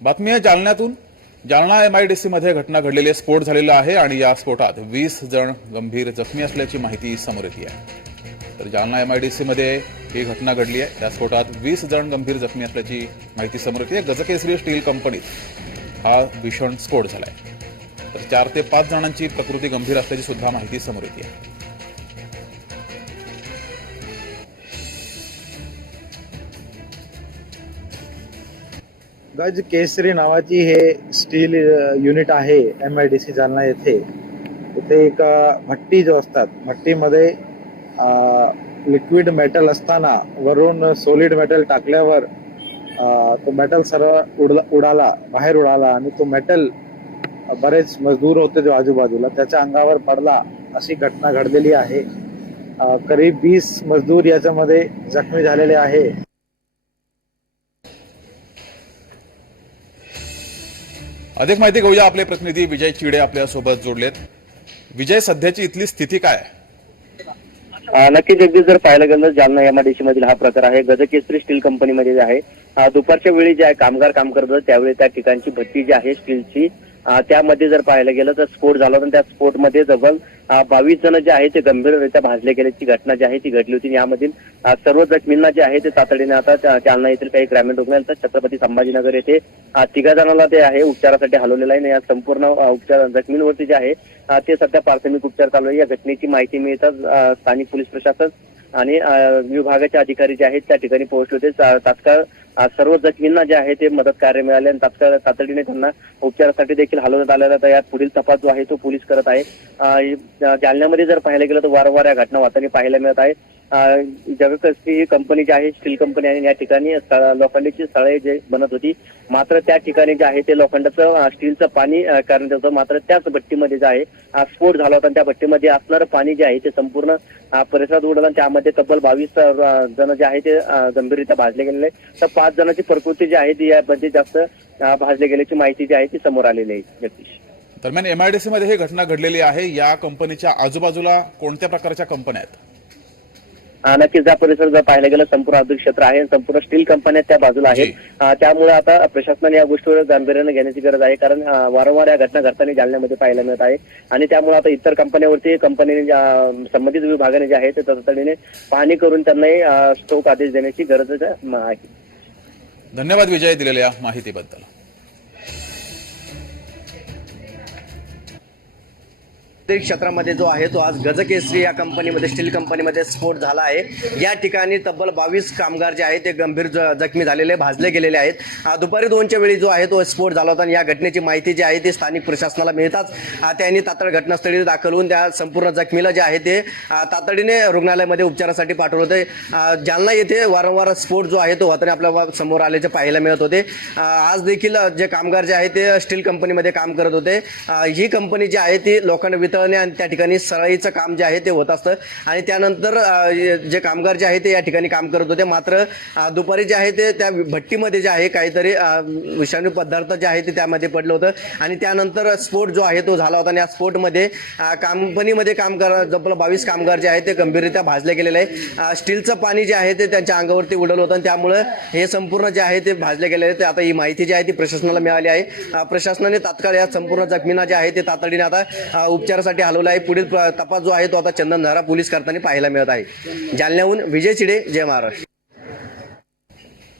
बातमी आहे जालन्यातून. जालना एम आय डी मध्ये घटना घडलेली आहे, स्फोट झालेला आहे आणि या स्फोटात वीस जण गंभीर जखमी असल्याची माहिती समोर येते आहे. तर जालना एम आय डी मध्ये ही घटना घडली आहे. त्या स्फोटात वीस जण गंभीर जखमी असल्याची माहिती समोर येते. गजकेसरी स्टील कंपनीत हा भीषण स्फोट झाला आहे तर चार ते पाच जणांची प्रकृती गंभीर असल्याची सुद्धा माहिती समोर येते आहे. गज केसरी नावाची हे स्टील युनिट आहे M I D C Jalna येथे. इथे एक भट्टी जो असतात भट्टीमध्ये लिक्विड मेटल असताना वरून सॉलिड मेटल टाकल्यावर तो मेटल सर्व उडला उडाला बाहेर उडाला आणि तो मेटल बरेच मजदूर होते जो आजूबाजूला. त्याच्या अंगावर पडला अशी घटना घडलेली आहे. करीब वीस मजदूर याच्यामध्ये जखमी झालेले आहे. अधिक माहिती घेऊया आपले प्रतिनिधी विजय चिडे आपल्यासोबत जोडलेत. विजय सध्याची इथली स्थिती काय आहे? नक्कीच अगदी जर पाहायला गेलं तर जालना एमआयडीसी मधील हा प्रकार आहे. गजकेसरी स्टील कंपनीमध्ये जे आहे दुपारच्या वेळी जे आहे कामगार काम करत होते त्यावेळी त्या ठिकाणची भट्टी जी आहे स्टीलची त्यामध्ये जर पाहायला गेलं तर स्फोट झाला होता त्या स्फोटमध्ये जवळ बावीस जण जे आहे ते गंभीररित्या भाजले गेल्याची घटना जी आहे ती घडली होती यामधील सर्व जखमींना जे आहे ते तातडीने आता जालना येथील काही ग्रामीण रुग्णालयात छत्रपती संभाजीनगर येथे तिघा जणांना ते आहे उपचारासाठी हलवलेलं आहे आणि या संपूर्ण उपचार जखमींवरती जे आहे ते सध्या प्राथमिक उपचार चालू आहे. या घटनेची माहिती मिळताच स्थानिक पोलीस प्रशासन आणि विभागाच्या विभागाचे अधिकारी जे आहेत त्या ठिकाणी पोहोचले होते. तात्काळ सर्व जखमींना जे आहे ते मदत कार्य मिळाले आणि तात्काळ तातडीने त्यांना उपचारासाठी देखील हलवण्यात आलेला तर यात पुढील तपास जो आहे तो पोलीस करत आहे. जालन्यामध्ये जर पाहायला गेलं तर वारंवार या घटना वाताने पाहायला मिळत आहे. जगकस्ती ही कंपनी जी आहे स्टील कंपनी आहे या ठिकाणी लोखंडाची सळे जे बनत होती मात्र त्या ठिकाणी जे आहे ते लोखंडाचं स्टीलचं पाणी करण्यात होतं. मात्र त्याच भट्टीमध्ये जे आहे स्फोट झाला होता त्या भट्टीमध्ये असणारं पाणी जे आहे ते संपूर्ण परिसरात उडलं त्यामध्ये तब्बल बावीस जण जे आहे ते गंभीररित्या भाजले गेलेले तर पाच जणांची प्रकृती जी आहे ती यामध्ये जास्त भाजले गेल्याची माहिती जी आहे ती समोर आलेली आहे जगदीश. दरम्यान एमआयडीसी मध्ये ही घटना घडलेली आहे. या कंपनीच्या आजूबाजूला कोणत्या प्रकारच्या कंपन्या आहेत? नक्कीच त्या परिसर जर पाहायला गेलं संपूर्ण औद्योगिक क्षेत्र आहे संपूर्ण स्टील कंपन्या त्या बाजूला आहेत. त्यामुळे आता प्रशासनाने या गोष्टीवर गांभीर्याने घेण्याची गरज आहे कारण वारंवार या घटना घडताना जालन्यामध्ये पाहायला मिळत आहे. आणि त्यामुळे आता इतर कंपन्यावरती कंपनीने संबंधित विभागाने जे आहे ते तातडीने पाहणी करून त्यांनाही स्टोक आदेश देण्याची गरज आहे. धन्यवाद विजय दिलेल्या माहितीबद्दल. औद्योगिक क्षेत्रामध्ये जो आहे तो आज गजकेसरी या कंपनीमध्ये स्टील कंपनीमध्ये स्फोट झाला आहे. या ठिकाणी तब्बल बावीस कामगार जे आहेत ते गंभीर ज- जखमी झालेले भाजले गेलेले आहेत. दुपारी दोनच्या वेळी जो आहे तो स्फोट झाला होता आणि या घटनेची माहिती जी आहे ती स्थानिक प्रशासनाला मिळताच त्यांनी तातड घटनास्थळी दाखल होऊन त्या संपूर्ण जखमीला जे आहे ते तातडीने रुग्णालयामध्ये उपचारासाठी पाठवलं होते. जालना येथे वारंवार स्फोट जो आहे तो होताना आपल्यासमोर आल्याचे पाहायला मिळत होते. आज देखील जे कामगार जे आहे ते स्टील कंपनीमध्ये काम करत होते. ही कंपनी जी आहे ती लोखंड वितळणे आणि त्या ठिकाणी सळाईचं काम जे आहे ते होत असतं. आणि त्यानंतर जे कामगार जे आहे ते या ठिकाणी काम करत होते. मात्र दुपारी जे आहे ते त्या भट्टीमध्ये जे आहे काहीतरी विषाणू पदार्थ जे आहे ते त्यामध्ये पडलं होतं. आणि त्यानंतर स्फोट जो आहे तो झाला होता. आणि या स्फोटमध्ये कंपनीमध्ये काम कर जवळ बावीस कामगार जे आहे ते गंभीररित्या भाजले गेलेले आहे स्टीलचं पाणी जे आहे ते त्यांच्या अंगावरती उडलं होतं. आणि त्यामुळं हे संपूर्ण जे आहे ते भाजले गेलेले ते आता ही माहिती जी आहे ती प्रशासनाला मिळाली आहे. प्रशासनाने तात्काळ या संपूर्ण जखमींना जे आहे ते तातडीने आता उपचारासाठी तपासासाठी हलवलं आहे पुढील तपास जो आहे तो आता चंदनधारा पोलीस करताना पाहायला मिळत आहे. जालन्याहून विजय चिडे जय महाराष्ट्र.